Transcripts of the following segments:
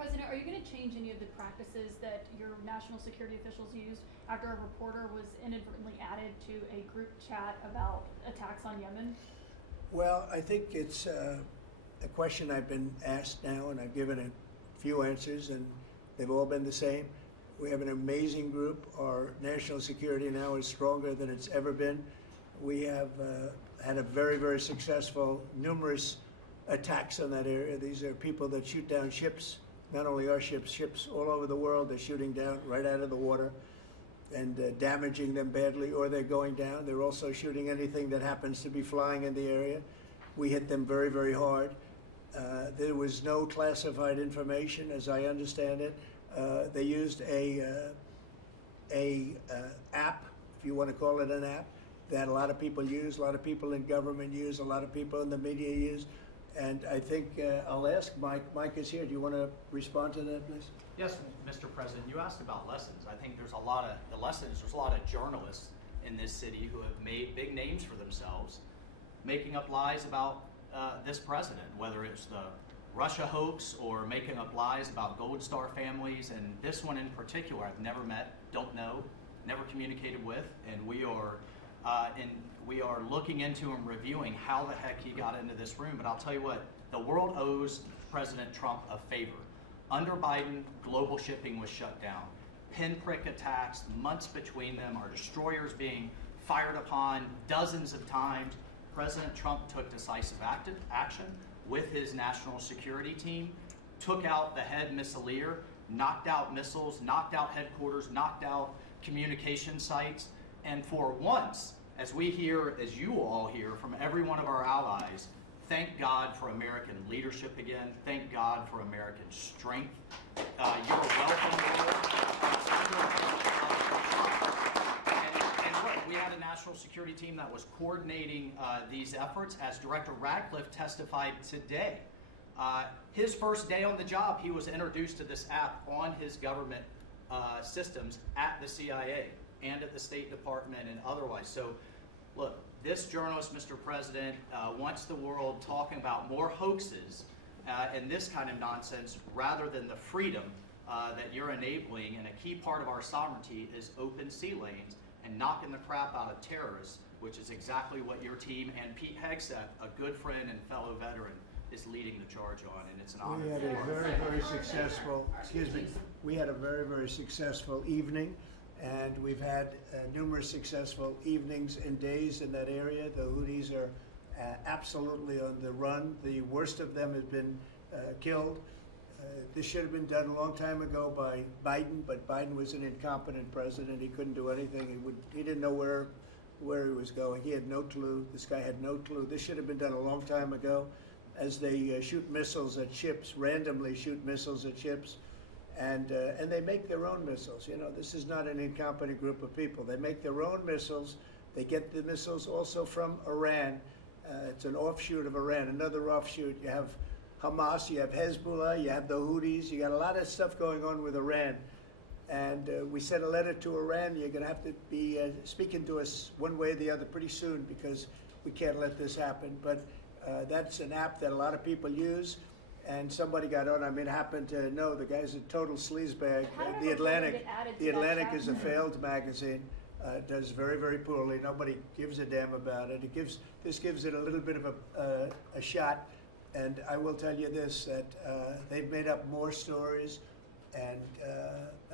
President, are you going to change any of the practices that your national security officials used after a reporter was inadvertently added to a group chat about attacks on Yemen? Well, I think it's a question I've been asked now, and I've given a few answers, and they've all been the same. We have an amazing group. Our national security now is stronger than it's ever been. We have had a very, very successful, numerous attacks on that area. These are people that shoot down ships, not only our ships, ships all over the world. They're shooting down right out of the water and damaging them badly, or they're going down. They're also shooting anything that happens to be flying in the area. We hit them very, very hard. There was no classified information, as I understand it. They used a app, if you want to call it an app, that a lot of people use, a lot of people in government use, a lot of people in the media use. And I think I'll ask Mike. Mike is here. Do you want to respond to that, please? Yes, Mr. President. You asked about lessons. I think there's a lot of journalists in this city who have made big names for themselves, making up lies about this president, whether it's the Russia hoax or making up lies about Gold Star families. And this one in particular, I've never met, don't know, never communicated with, and we are looking into and reviewing how the heck he got into this room. But I'll tell you what, the world owes President Trump a favor. Under Biden, global shipping was shut down. Pinprick attacks, months between them, our destroyers being fired upon dozens of times. President Trump took decisive action with his national security team, took out the head missileer, knocked out missiles, knocked out headquarters, knocked out communication sites. And for once, as we hear, as you all hear from every one of our allies, thank God for American leadership again. Thank God for American strength. You're welcome, Lord. And look, we had a national security team that was coordinating these efforts. As Director Radcliffe testified today, his first day on the job, he was introduced to this app on his government systems at the CIA and at the State Department and otherwise. So, look, this journalist, Mr. President, wants the world talking about more hoaxes and this kind of nonsense rather than the freedom that you're enabling. And a key part of our sovereignty is open sea lanes and knocking the crap out of terrorists, which is exactly what your team and Pete Hegseth, a good friend and fellow veteran, is leading the charge on. And it's an honor. We had a very, very successful, we had a very, very successful evening. And we've had numerous successful evenings and days in that area. The Houthis are absolutely on the run. The worst of them has been killed. This should have been done a long time ago by Biden, but Biden was an incompetent president. He couldn't do anything. He didn't know where he was going. He had no clue. This guy had no clue. This should have been done a long time ago. As they shoot missiles at ships, randomly shoot missiles at ships. And they make their own missiles. You know, this is not an incompetent group of people. They make their own missiles. They get the missiles also from Iran. It's an offshoot of Iran, another offshoot. You have Hamas, you have Hezbollah, you have the Houthis. You got a lot of stuff going on with Iran. And we sent a letter to Iran. You're going to have to be speaking to us one way or the other pretty soon because we can't let this happen. But that's an app that a lot of people use. And somebody got on. I mean, happened to know the guy's a total sleazebag. The Atlantic is a failed magazine. Does very, very poorly. Nobody gives a damn about it. This gives it a little bit of a shot. And I will tell you this: that they've made up more stories, and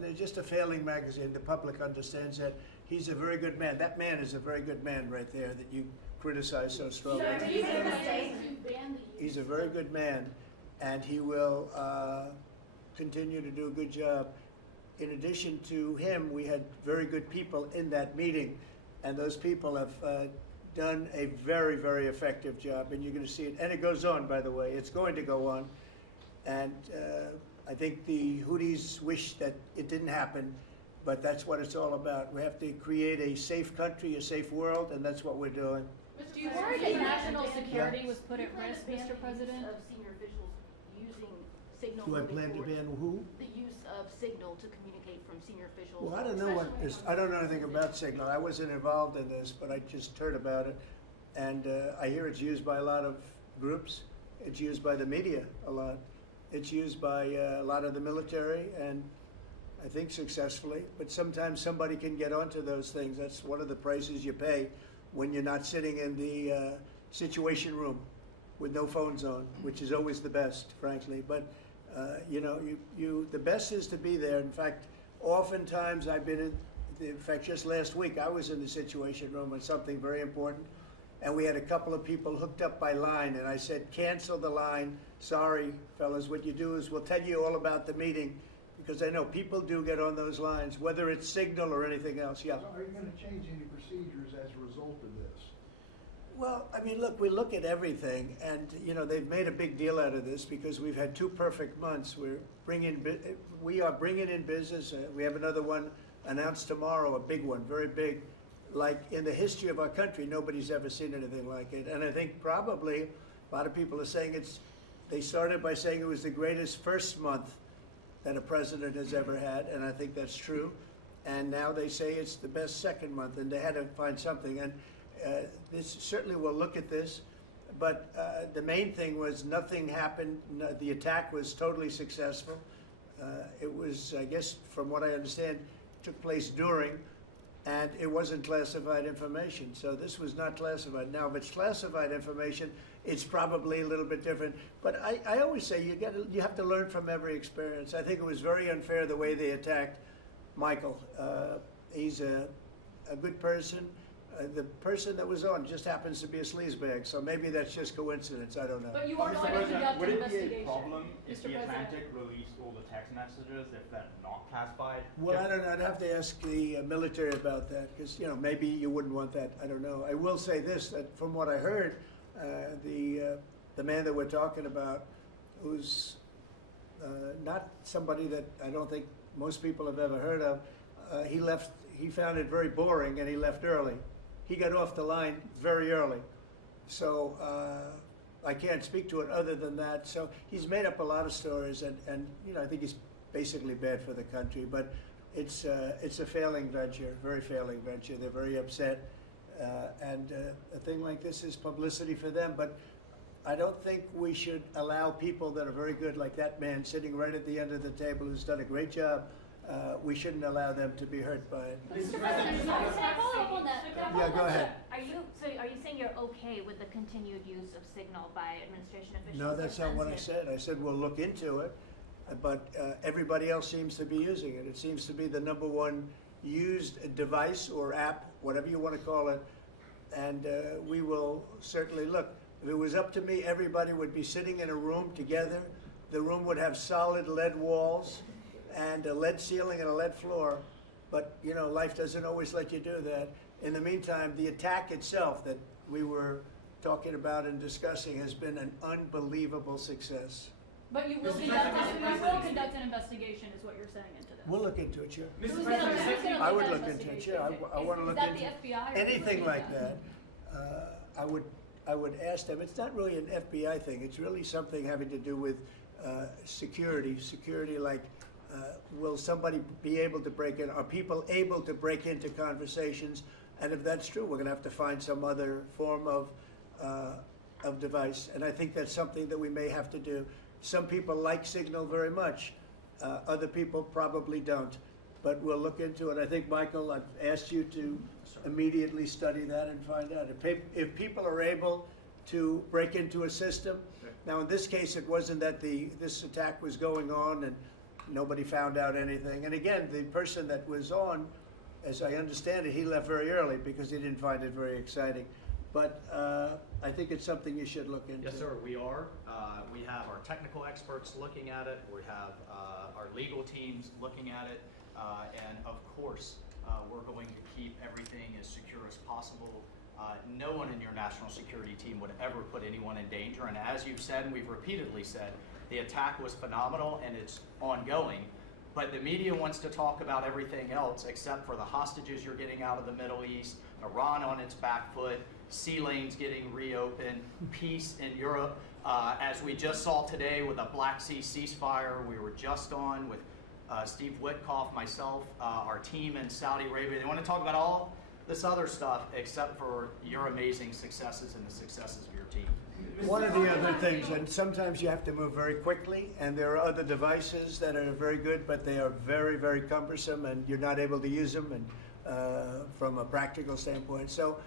they're just a failing magazine. The public understands that. He's a very good man. That man is a very good man right there that you criticize so strongly. He's a very good man. And he will continue to do a good job. In addition to him, we had very good people in that meeting, and those people have done a very, very effective job, and you're going to see it. And it goes on, by the way. It's going to go on. And I think the Houthis wish that it didn't happen, but that's what it's all about. We have to create a safe country, a safe world, and that's what we're doing. Do you worry that national security was put at risk, Mr. President? Of senior officials using signal. Do I plan to ban who? The use of signal to communicate from senior officials. Well, I don't know I don't know anything about Signal. I wasn't involved in this, but I just heard about it. And I hear it's used by a lot of groups. It's used by the media a lot. It's used by a lot of the military, and I think successfully. But sometimes somebody can get onto those things. That's one of the prices you pay when you're not sitting in the situation room with no phones on, which is always the best, frankly. But you know, the best is to be there. In fact, oftentimes I've been in fact, just last week I was in the situation room on something very important, and we had a couple of people hooked up by line, and I said, cancel the line. Sorry, fellas, what you do is we'll tell you all about the meeting, because I know people do get on those lines, whether it's Signal or anything else. Yeah. So are you going to change any procedures as a result of this? Well, I mean, look, we look at everything, and you know they've made a big deal out of this because we've had 2 perfect months. We are bringing in business. We have another one announced tomorrow, a big one, very big. Like in the history of our country, nobody's ever seen anything like it. And I think probably a lot of people are saying they started by saying it was the greatest first month that a president has ever had, and I think that's true. And now they say it's the best second month, and they had to find something. And this certainly will look at this, but the main thing was nothing happened. The attack was totally successful. It was, I guess, from what I understand, took place during, and it wasn't classified information. So this was not classified. Now, if it's classified information, it's probably a little bit different. But I always say you have to learn from every experience. I think it was very unfair the way they attacked Michael. He's a good person. The person that was on just happens to be a sleazebag, so maybe that's just coincidence. I don't know. But you are Mr. going to President, conduct would an it be a investigation. problem if Mr. the President. Atlantic released all the text messages if they're not classified? Well, I don't know. I'd have to ask the military about that because, you know, maybe you wouldn't want that. I don't know. I will say this, that from what I heard, the man that we're talking about, who's not somebody that I don't think most people have ever heard of, he found it very boring and he left early. He got off the line very early. So I can't speak to it other than that. So he's made up a lot of stories, and you know, I think he's basically bad for the country. But it's a failing venture, very failing venture. They're very upset, and a thing like this is publicity for them. But I don't think we should allow people that are very good, like that man sitting right at the end of the table, who's done a great job. We shouldn't allow them to be hurt by it. Mr. President, can I follow up on that? Yeah, go ahead. Are you saying you're okay with the continued use of Signal by administration officials? No, or that's not what I sensitive? said. I said we'll look into it, but everybody else seems to be using it. It seems to be the #1 used device or app, whatever you want to call it, and we will certainly look. If it was up to me, everybody would be sitting in a room together. The room would have solid lead walls and a lead ceiling and a lead floor, but you know, life doesn't always let you do that. In the meantime, the attack itself that we were talking about and discussing has been an unbelievable success. But you will conduct an investigation, is what you're saying into this. We'll look into it, sure. Who's Mr. gonna President, I lead would that look into it, investigation? sure. I want to look Is into that the FBI? Or who's anything looking like at that. I would ask them. It's not really an FBI thing. It's really something having to do with security. Security, like will somebody be able to break in? Are people able to break into conversations? And if that's true, we're going to have to find some other form of device. And I think that's something that we may have to do. Some people like Signal very much. Other people probably don't. But we'll look into it. I think, Michael, I've asked you to immediately study that and find out. If people are able to break into a system, now in this case it wasn't that this attack was going on and nobody found out anything. And again, the person that was on, as I understand it, he left very early because he didn't find it very exciting. But I think it's something you should look into. Yes, sir, we are. We have our technical experts looking at it. We have our legal teams looking at it. And of course, we're going to keep everything as secure as possible. No one in your national security team would ever put anyone in danger. And as you've said, and we've repeatedly said, the attack was phenomenal and it's ongoing. But the media wants to talk about everything else except for the hostages you're getting out of the Middle East, Iran on its back foot, sea lanes getting reopened, peace in Europe. As we just saw today with a Black Sea ceasefire, we were just on with Steve Witkoff, myself, our team in Saudi Arabia. They want to talk about all this other stuff except for your amazing successes and the successes of your team. one of the other things, and sometimes you have to move very quickly, and there are other devices that are very good, but they are very, very cumbersome, and you're not able to use them, and from a practical standpoint. So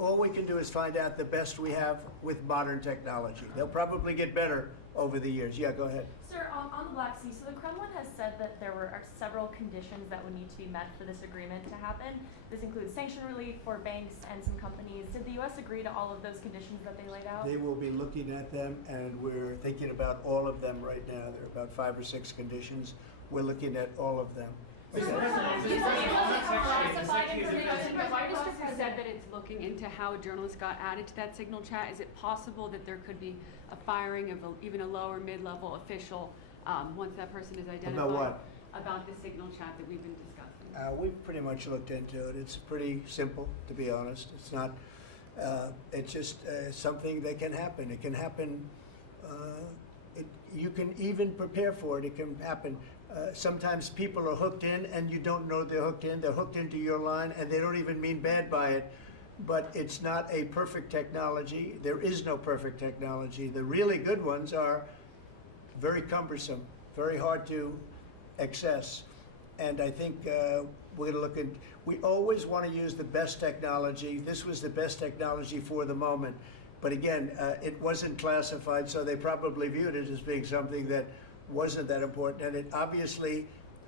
all we can do is find out the best we have with modern technology. They'll probably get better over the years. Yeah, go ahead. Sir, on the Black Sea, so the Kremlin has said that there are several conditions that would need to be met for this agreement to happen. This includes sanction relief for banks and some companies. Did the U.S. agree to all of those conditions that they laid out? They will be looking at them, and we're thinking about all of them right now. There are about 5 or 6 conditions. We're looking at all of them. You Okay. classified information. The White District has said that it's looking into how a journalist got added to that signal chat. Is it possible that there could be a firing of even a lower mid-level official once that person is identified? About what? About the signal chat that we've been discussing. We've pretty much looked into it. It's pretty simple, to be honest. It's not, it's just something that can happen. It can happen, you can even prepare for it. It can happen. Sometimes people are hooked in and you don't know they're hooked in. They're hooked into your line and they don't even mean bad by it. But it's not a perfect technology. There is no perfect technology. The really good ones are very cumbersome, very hard to access. And I think we're going to look at, we always want to use the best technology. This was the best technology for the moment. But again, it wasn't classified, so they probably viewed it as being something that wasn't that important. And it obviously,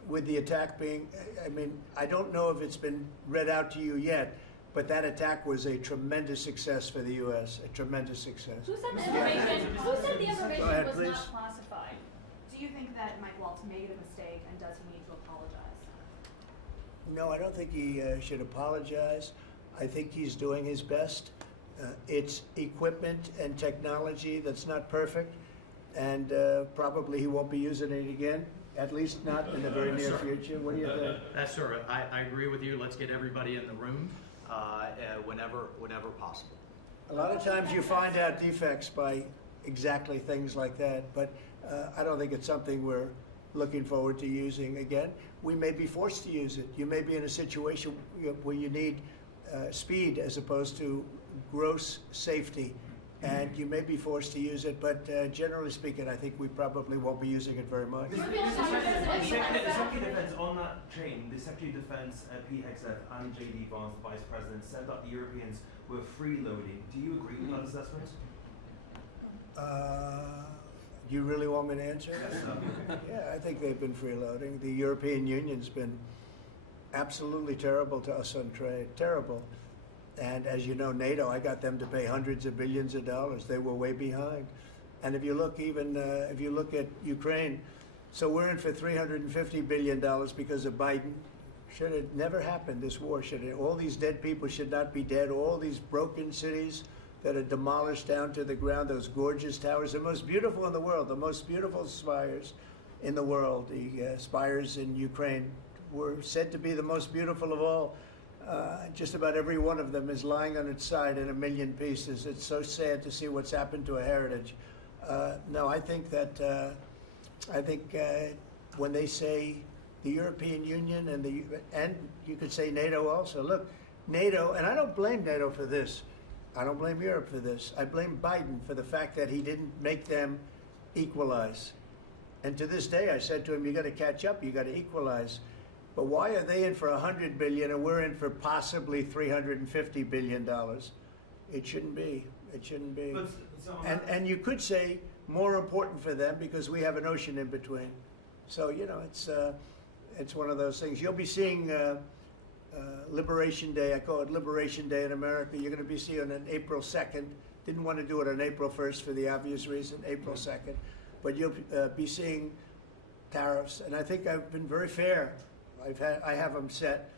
with the attack being, I mean, I don't know if it's been read out to you yet, but that attack was a tremendous success for the U.S., a tremendous success. Who said the information, Go ahead, was please. not classified? Do you think that Mike Waltz made a mistake, and does he need to apologize? No, I don't think he should apologize. I think he's doing his best. It's equipment and technology that's not perfect, and probably he won't be using it again, at least not in the very near future. What do you think? That's sir. I agree with you. Let's get everybody in the room whenever possible. A lot of times you find out defects by exactly things like that, but I don't think it's something we're looking forward to using again. We may be forced to use it. You may be in a situation where you need speed as opposed to gross safety, and you may be forced to use it, but generally speaking, I think we probably won't be using it very much. The Secretary of Defense, on that chain, the Secretary of Defense, Pete Hegseth, and J.D. Vance, the Vice President, said that the Europeans were freeloading. Do you agree with that assessment? You really want me to answer? Yes, sir. Yeah, I think they've been freeloading. The European Union's been absolutely terrible to us on trade, terrible. And as you know, NATO, I got them to pay hundreds of billions of dollars. They were way behind. And if you look even, if you look at Ukraine, so we're in for $350 billion because of Biden. Should have never happened, this war. All these dead people should not be dead. All these broken cities that are demolished down to the ground, those gorgeous towers, the most beautiful in the world, the most beautiful spires in the world. The spires in Ukraine were said to be the most beautiful of all. Just about every one of them is lying on its side in a million pieces. It's so sad to see what's happened to a heritage. No, I think that when they say the European Union and you could say NATO also. Look, NATO, and I don't blame NATO for this. I don't blame Europe for this. I blame Biden for the fact that he didn't make them equalize. And to this day, I said to him, you got to catch up. You got to equalize. But why are they in for $100 billion and we're in for possibly $350 billion? It shouldn't be. It shouldn't be. And you could say more important for them because we have an ocean in between. So you know, it's one of those things. You'll be seeing Liberation Day. I call it Liberation Day in America. You're going to be seeing it on April 2nd. Didn't want to do it on April 1st for the obvious reason. April 2nd, but you'll be seeing tariffs. And I think I've been very fair. I have them set,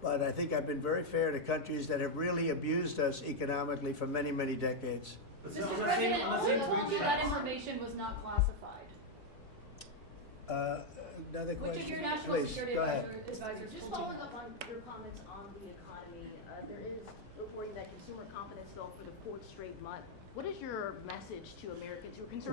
but I think I've been very fair to countries that have really abused us economically for many, many decades. Mr. President, who told you that information was not classified? Another Which question? of your national Please, security go ahead. advisors Just told you? following up on your comments on the economy, there is reporting that consumer confidence fell for the fourth straight month. What is your message to Americans who are concerned